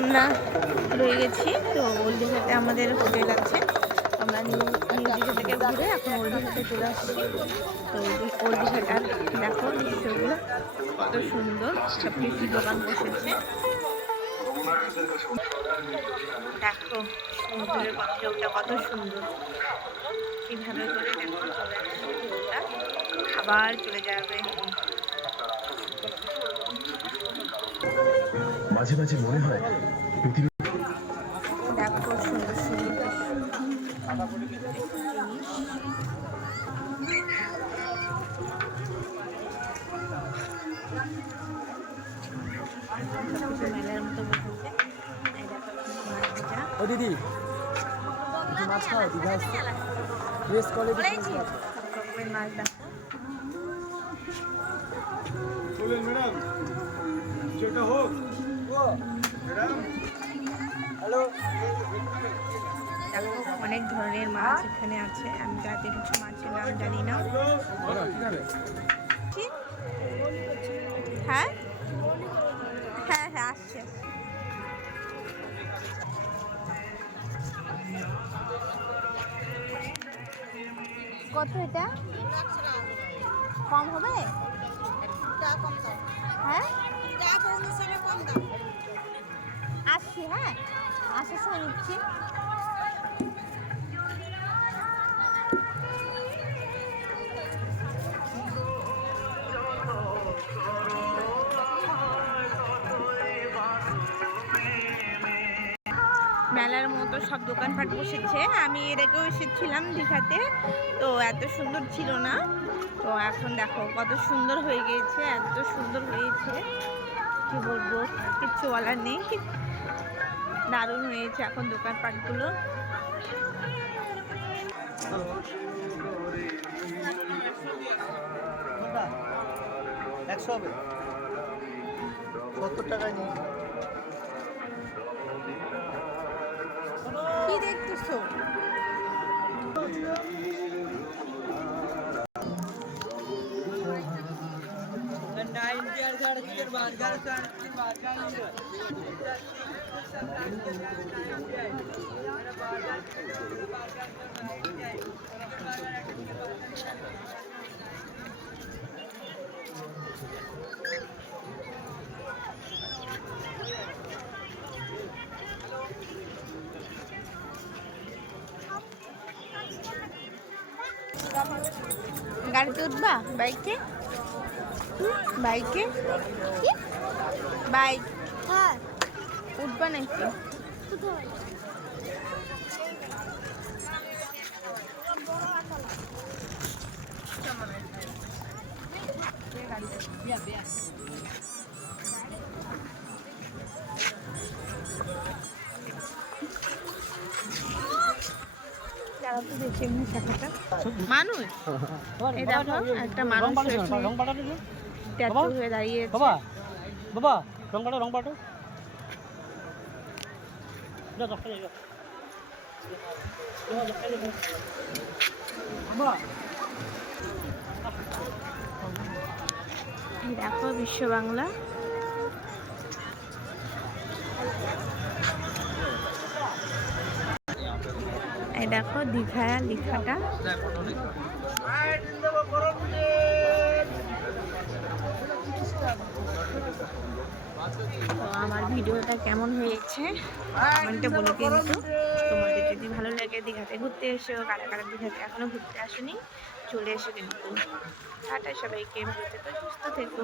আমরা রয়ে গেছি। তো ওল্ড দীঘাতে আমাদের হোটেল আছে। আমরা নিউ দীঘা থেকে ঘুরে এখন ওল্ড দীঘাতে চলে আসছি। তো ওল্ড দীঘাটার দেখো দৃশ্যগুলো কত সুন্দর, সব কিছু দোকান বসেছে। দেখো সমুদ্রের ঢেউটা কত সুন্দর, কিভাবে করে দেখো চলে আসছে ঢেউটা, আবার চলে যাবে। মাঝে মাঝে মনে হয় পৃথিবী দেখো সুন্দর সুন্দর মেলার মতো বসেছে। ও দিদি মাছ খাও দিঘা আসছে রেস কলেজ মাছ দেখো। বলেন ম্যাডাম সেটা হোক ম্যাডাম হ্যালো দেখো অনেক ধরনের মাছ এখানে আছে। আমি যাতে কিছু মাছের নাম জানি না। কি? হ্যাঁ হ্যাঁ হ্যাঁ আসছে। কত এটা? কম হবে? হ্যাঁ আসছি, হ্যাঁ আসার সময় নিচ্ছি। মেলার মতো সব দোকানপাট বসেছে। আমি এর আগেও এসেছিলাম দীঘাতে, তো এত সুন্দর ছিল না। তো এখন দেখো কত সুন্দর হয়ে গিয়েছে, এত সুন্দর হয়েছে কি বলবো, কিচ্ছু বলার নেই। দারুণ হয়েছে এখন দোকানপাটগুলো। একশো হবে 70 টাকায় নিয়ে কি দেখতেছো? গাড়িতে উঠবা? বাইকে? বাইকে? বাইক হ্যাঁ উঠবা নাকি? মানুষ এই দেখো একটা মানুষ ট্যাটু হয়ে দাঁড়িয়েছে। বাবা বাবা রং পাটো এই দেখো বিশ্ব বাংলা। এই দেখো দীঘা লেখাটা। তো আমার ভিডিওটা কেমন হয়েছে কমেন্টে বলে কিন্তু। তোমাদের যদি ভালো লাগে দীঘাতে ঘুরতে এসো, কারা কারা দীঘাতে এখনো ঘুরতে আসোনি চলে এসো কিন্তু। টাটা সবাইকে, ভালো থেকো সুস্থ থেকো।